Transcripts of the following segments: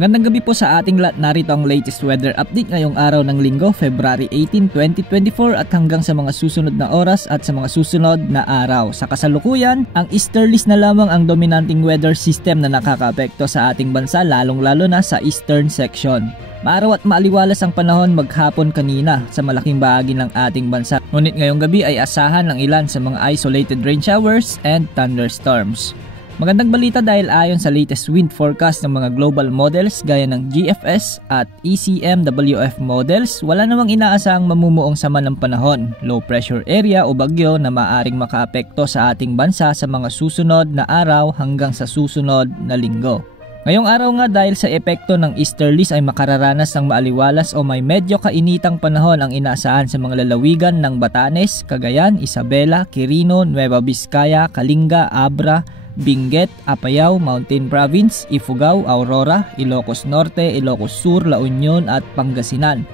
Magandang gabi po sa ating lahat. Narito ang latest weather update ngayong araw ng Linggo, February 18, 2024 at hanggang sa mga susunod na oras at sa mga susunod na araw. Sa kasalukuyan, ang easterlies na lamang ang dominanting weather system na nakakaapekto sa ating bansa, lalong-lalo na sa eastern section. Maaraw at maaliwalas ang panahon maghapon kanina sa malaking bahagi ng ating bansa. Ngunit ngayong gabi ay asahan ng ilan sa mga isolated rain showers and thunderstorms. Magandang balita dahil ayon sa latest wind forecast ng mga global models gaya ng GFS at ECMWF models, wala namang inaasahang mamumuong sama ng panahon, low pressure area o bagyo na maaring makaapekto sa ating bansa sa mga susunod na araw hanggang sa susunod na linggo. Ngayong araw nga dahil sa epekto ng easterlies ay makararanas ng maaliwalas o may medyo kainitang panahon ang inaasahan sa mga lalawigan ng Batanes, Cagayan, Isabela, Quirino, Nueva Vizcaya, Kalinga, Abra, Benguet, Apayao, Mountain Province, Ifugao, Aurora, Ilocos Norte, Ilocos Sur, La Union at Pangasinan.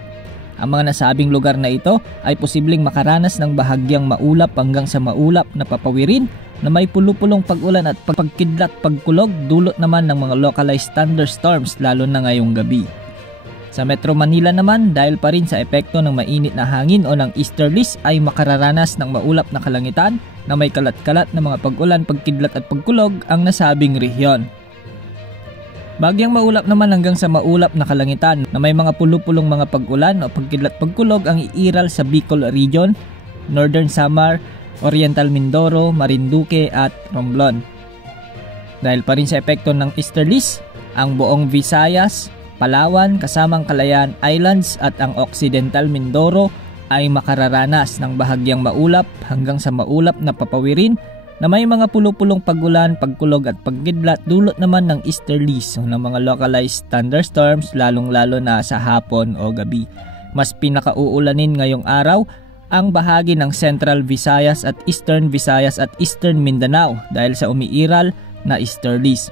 Ang mga nasabing lugar na ito ay posibleng makaranas ng bahagyang maulap hanggang sa maulap na papawirin na may pulupulong pag-ulan at pagkidlat pagkulog, dulot naman ng mga localized thunderstorms lalo na ngayong gabi. Sa Metro Manila naman, dahil pa rin sa epekto ng mainit na hangin o ng easterlies ay makararanas ng maulap na kalangitan na may kalat-kalat na mga pag-ulan, pagkidlat at pagkulog ang nasabing rehiyon. Bagyang maulap naman hanggang sa maulap na kalangitan na may mga pulupulong mga pag-ulan o pagkidlat pagkulog ang iiral sa Bicol Region, Northern Samar, Oriental Mindoro, Marinduque at Romblon. Dahil pa rin sa epekto ng easterlies, ang buong Visayas, Palawan, kasamang Calayan Islands at ang Occidental Mindoro ay makararanas ng bahagyang maulap hanggang sa maulap na papawirin na may mga pulupulong pag-ulan, pagkulog at pagkidlat dulot naman ng easterlies o ng mga localized thunderstorms lalong-lalo na sa hapon o gabi. Mas pinakauulanin ngayong araw ang bahagi ng Central Visayas at Eastern Visayas at Eastern Mindanao dahil sa umiiral na easterlies.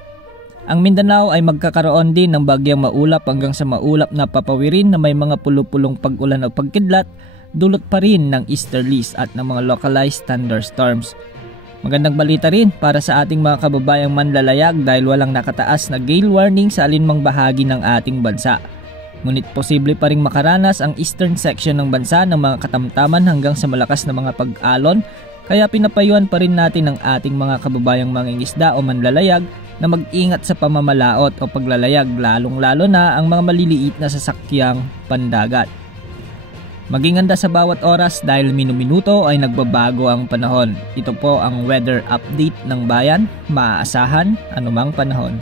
Ang Mindanao ay magkakaroon din ng bagyang maulap hanggang sa maulap na papawirin na may mga pulupulong pag-ulan o pagkidlat dulot pa rin ng easterlies at ng mga localized thunderstorms. Magandang balita rin para sa ating mga kababayang manlalayag dahil walang nakataas na gale warning sa alinmang bahagi ng ating bansa. Ngunit posible pa rin makaranas ang eastern section ng bansa ng mga katamtaman hanggang sa malakas na mga pag-alon, kaya pinapayuhan pa rin natin ang ating mga kababayang mangingisda o manlalayag na mag-ingat sa pamamalaot o paglalayag lalong-lalo na ang mga maliliit na sasakyang pandagat. Maging handa sa bawat oras dahil minuminuto ay nagbabago ang panahon. Ito po ang weather update ng bayan, maaasahan anumang panahon.